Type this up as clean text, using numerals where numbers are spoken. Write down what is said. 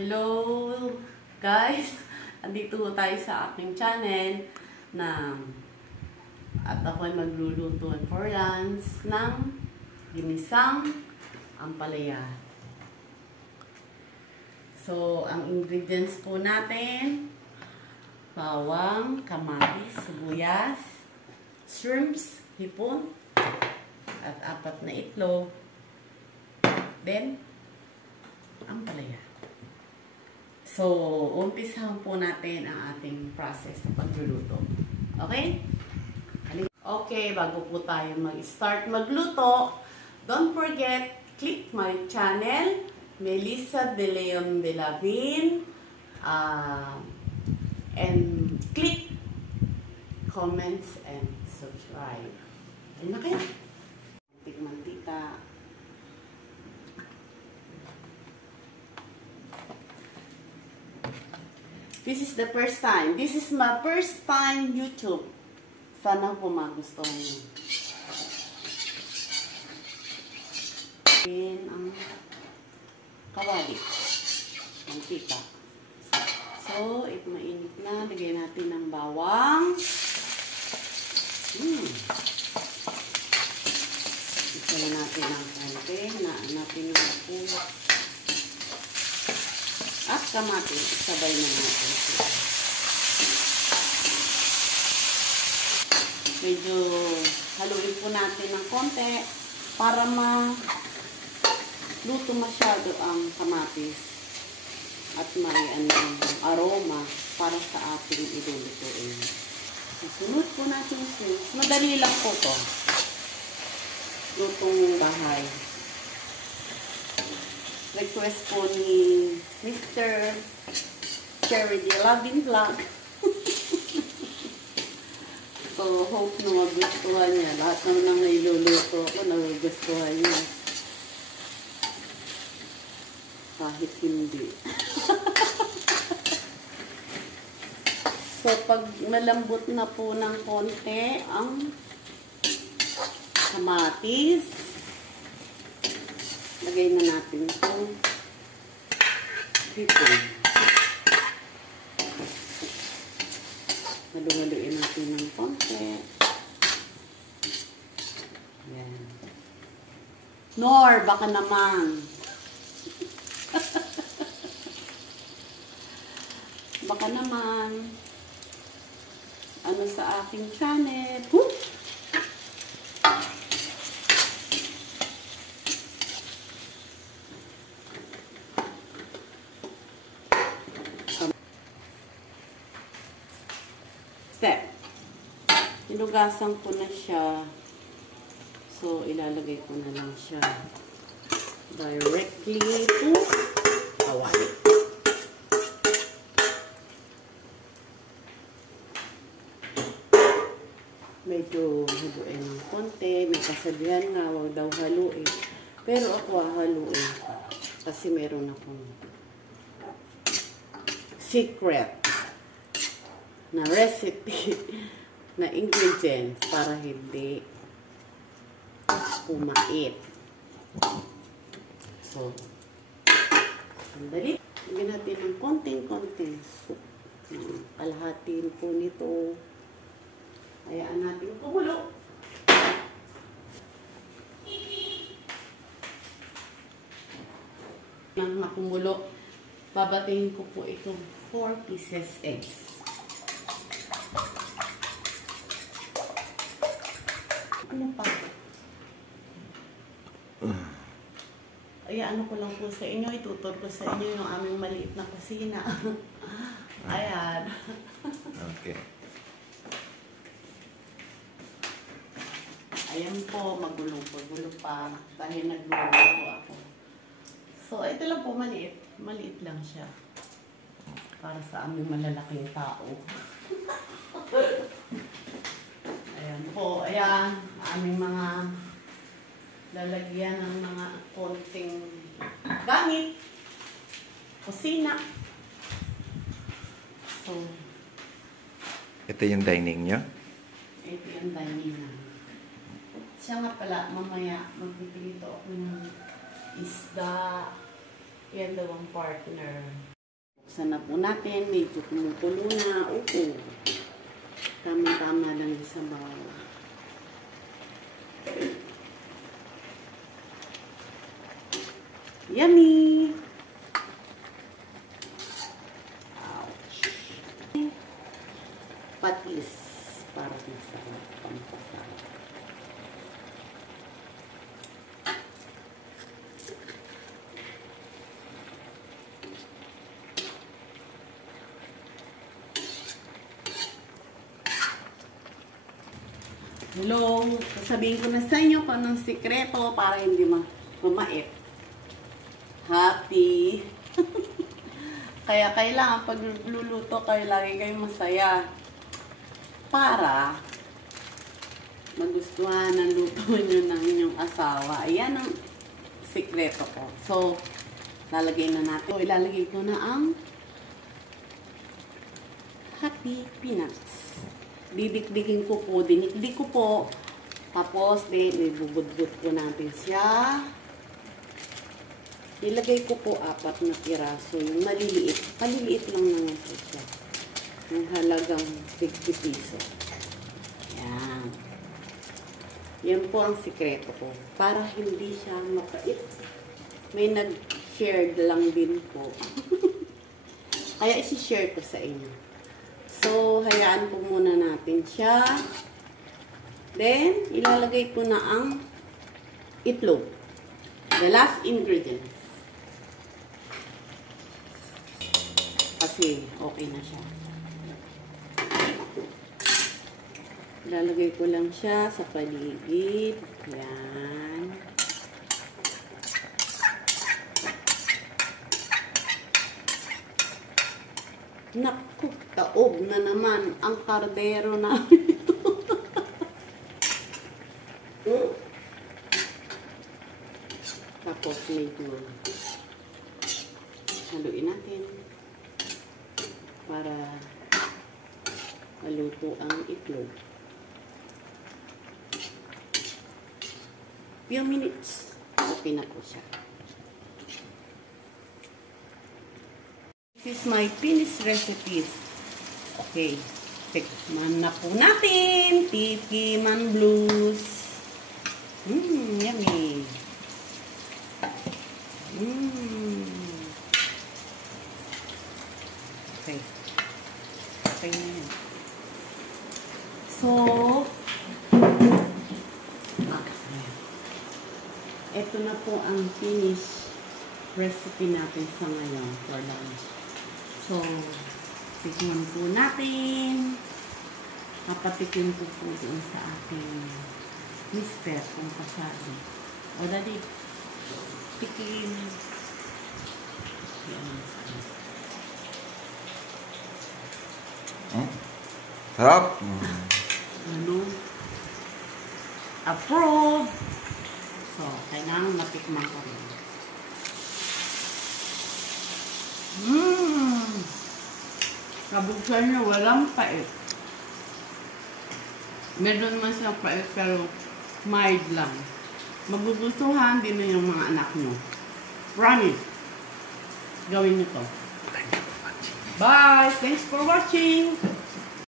Hello guys! Andito tayo sa aking channel na at ako ay magluluto for lunch ng ginisang ampalaya. So, ang ingredients po natin, bawang, kamatis, sibuyas, shrimps, hipon, at 4 na itlog, then ampalaya. So, umpisahan po natin ang ating process sa pagluluto. Okay? Okay, bago po tayo mag-start magluto, don't forget, click my channel, Melissa De Leon de la Vin, and click comments and subscribe. Ayun na kayo. Mantika. This is the first time. This is my first time YouTube. Sana po magustuhan niyo. Ang kawali. Mantika. So, if mainit na, lagyan natin ng bawang. Isayin natin ang konti. Natin yung ako. At kamatis, sabay na natin siya. Medyo haluin po natin ng konti para luto masyado ang kamatis at may aroma para sa ating ilulutuin. Susunod po natin siya. Madali lang po to. Lutong bahay. Request po ni Mr. Cherry de la Vin Vlog. So, hope na magustuhan niya. Lahat naman ng nailuluto ko, nagugustuhan niya. Kahit hindi. So, pag malambot na po ng konti ang kamatis, lagay na natin itong hipon. Halu-haluin natin ng konti. Yan. Nor, baka naman. Baka naman. Ano sa aking channel. Step. Hinugasan ko na siya. So, ilalagay ko na lang siya directly to kawali. Medyo haluin ng konti. May kasabihan nga, huwag daw haluin. Pero ako haluin kasi meron akong secret na recipe na ingredients para hindi pumait. So, sandali. Lagyan natin ng konting-konting soup. Kalahatin po nito. Hayaan natin kumulo. Nang makumulo, babatiin ko po itong 4 pieces eggs. Ano pa? Ayan, ano ko lang po sa inyo. Itutur ko sa inyo yung aming maliit na kusina. Ayan. Okay. Ayan po, magulo pa. Dahil nagluluto ako. So, ito lang po, maliit. Maliit lang siya. Para sa aming malalaking tao. Ayan po, ayan. Aming mga lalagyan ng mga konting gamit. Kusina. So, ito yung dining nyo? ito yung dining na. Siya nga pala, mamaya magpipilito ako ng isda, Yan daw ang partner. Buksan na po natin. Medyo kumukulo na. Oo. Tama-tama lang sa bawah. Yummy! Ouch! Patis. Para masarap. Pampasarap. Hello, sasabihin ko na sa inyo kung anong sikreto para hindi mamait. Happy. Kaya kailangan pag luluto kayo, lagi kayong masaya. Para magustuhan ang luto nyo ng inyong asawa. Ayan ang sikreto ko. So, lalagay na natin. So, ilalagay ko na ang happy peanuts. Didikdikin ko po, dinikdik ko po. Tapos, ibubudbud ko natin siya. Ilagay ko po 4 na piraso. Yung maliliit. Paliliit lang naman po siya. Yung halagang 50 piso. Yan. Yan po ang sikreto ko. Para hindi siya mapait. May nag-share lang din po. Kaya isi-share ko sa inyo. So, hayaan po muna natin siya. Then, ilalagay ko na ang itlog. The last ingredients. Kasi, okay na siya. Ilalagay ko lang siya sa paligid. Yan. Naku, taob na naman ang kardero namin ito. Tapos medyo haluin natin para maluto ang itlog. Few minutes, okay na po siya. This is my finished recipes. Okay. Tikman na po natin. Tikiman blues. Yummy. Okay. Okay na yan. So, ito na po ang finished recipe natin sa ngayon for lunch. So, tikman po natin. Kapatikin ko po doon sa ating mister kung pasabi. O, dali. Tikin. Sarap. Ano? Approve. So, kailangan matikman ko rin. Kabuksan niya, walang pait. Meron naman siyang pait, pero mild lang. Magugustuhan din na yung mga anak nyo. Promise. Gawin nyo to. Bye! Thanks for watching!